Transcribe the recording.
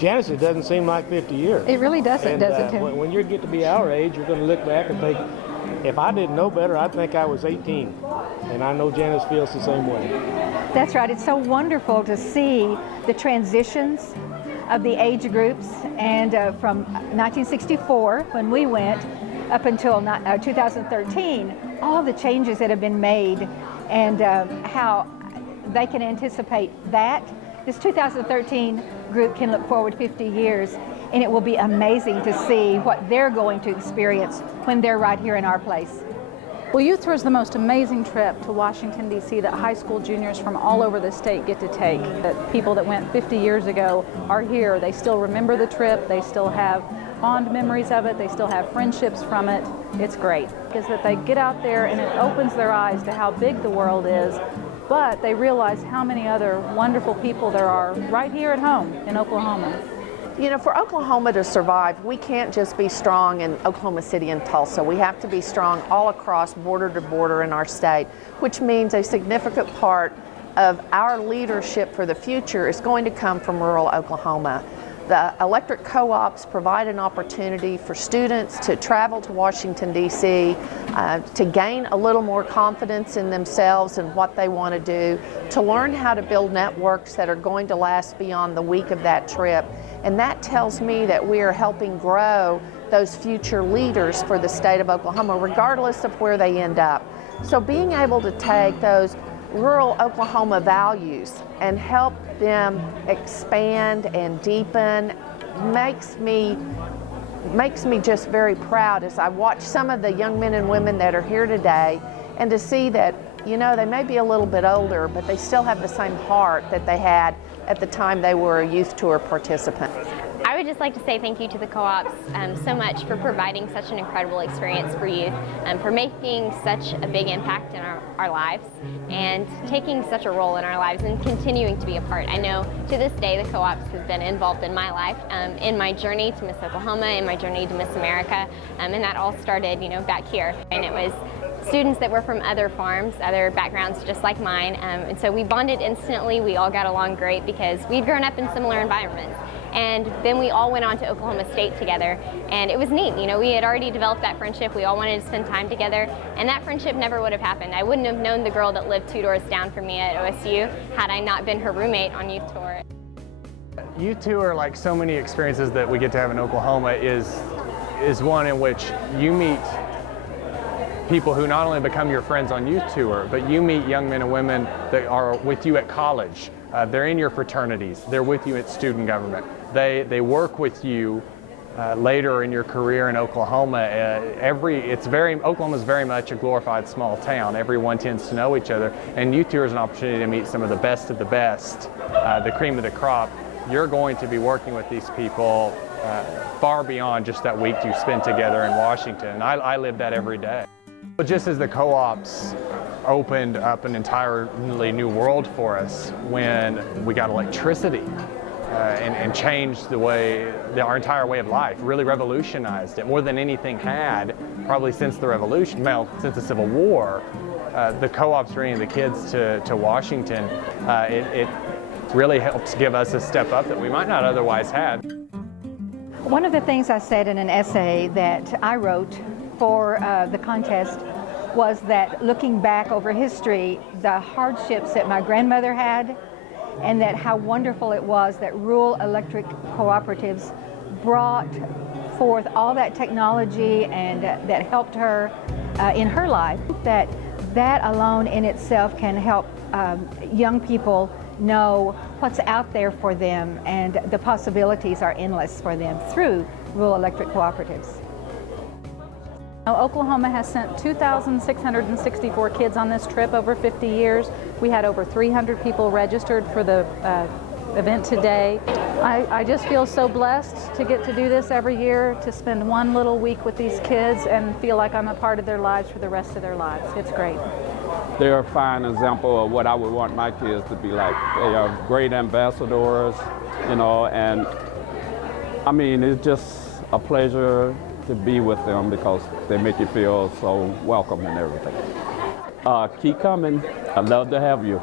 Janice, it doesn't seem like 50 years. It really doesn't, And, does it, Tim? when you get to be our age, you're going to look back and think, if I didn't know better, I'd think I was 18. And I know Janice feels the same way. That's right. It's so wonderful to see the transitions of the age groups, and from 1964, when we went, up until 2013, all the changes that have been made, and how they can anticipate that. This 2013 group can look forward 50 years, and it will be amazing to see what they're going to experience when they're right here in our place. Well, Youth Tour is the most amazing trip to Washington, D.C. that high school juniors from all over the state get to take. That people that went 50 years ago are here. They still remember the trip. They still have fond memories of it. They still have friendships from it. It's great. Is that they get out there and it opens their eyes to how big the world is, but they realize how many other wonderful people there are right here at home in Oklahoma. You know, for Oklahoma to survive, we can't just be strong in Oklahoma City and Tulsa. We have to be strong all across, border to border in our state, which means a significant part of our leadership for the future is going to come from rural Oklahoma. The electric co-ops provide an opportunity for students to travel to Washington, D.C., to gain a little more confidence in themselves and what they want to do, to learn how to build networks that are going to last beyond the week of that trip. And that tells me that we are helping grow those future leaders for the state of Oklahoma, regardless of where they end up. So being able to take those rural Oklahoma values and help them expand and deepen makes me just very proud as I watch some of the young men and women that are here today, and to see that, you know, they may be a little bit older, but they still have the same heart that they had at the time they were a youth tour participant. I would just like to say thank you to the co-ops so much for providing such an incredible experience for youth, for making such a big impact in our lives, and taking such a role in our lives and continuing to be a part. I know to this day the co-ops have been involved in my life, in my journey to Miss Oklahoma, in my journey to Miss America, and that all started, you know, back here. And it was students that were from other farms, other backgrounds just like mine, and so we bonded instantly. We all got along great because we'd grown up in similar environments. And then we all went on to Oklahoma State together, and it was neat. You know, we had already developed that friendship. We all wanted to spend time together, and that friendship never would have happened. I wouldn't have known the girl that lived 2 doors down from me at OSU had I not been her roommate on Youth Tour. Youth Tour, like so many experiences that we get to have in Oklahoma, is one in which you meet people who not only become your friends on Youth Tour, but you meet young men and women that are with you at college. They're in your fraternities. They're with you at student government. They work with you later in your career in Oklahoma. Oklahoma's very much a glorified small town. Everyone tends to know each other, and Youth Tour is an opportunity to meet some of the best, the cream of the crop. You're going to be working with these people far beyond just that week you spend together in Washington. I live that every day. But just as the co-ops opened up an entirely new world for us when we got electricity and changed our entire way of life, really revolutionized it more than anything had, probably since the revolution, since the Civil War. The co-ops bringing the kids to Washington, it really helps give us a step up that we might not otherwise have. One of the things I said in an essay that I wrote for the contest was that, looking back over history, the hardships that my grandmother had, and that how wonderful it was that rural electric cooperatives brought forth all that technology and that helped her in her life, that alone in itself can help young people know what's out there for them, and the possibilities are endless for them through rural electric cooperatives. Oklahoma has sent 2,664 kids on this trip over 50 years. We had over 300 people registered for the event today. I just feel so blessed to get to do this every year, to spend one little week with these kids and feel like I'm a part of their lives for the rest of their lives. It's great. They're a fine example of what I would want my kids to be like. They are great ambassadors, you know, and I mean, it's just a pleasure to be with them because they make you feel so welcome and everything. Keep coming. I'd love to have you.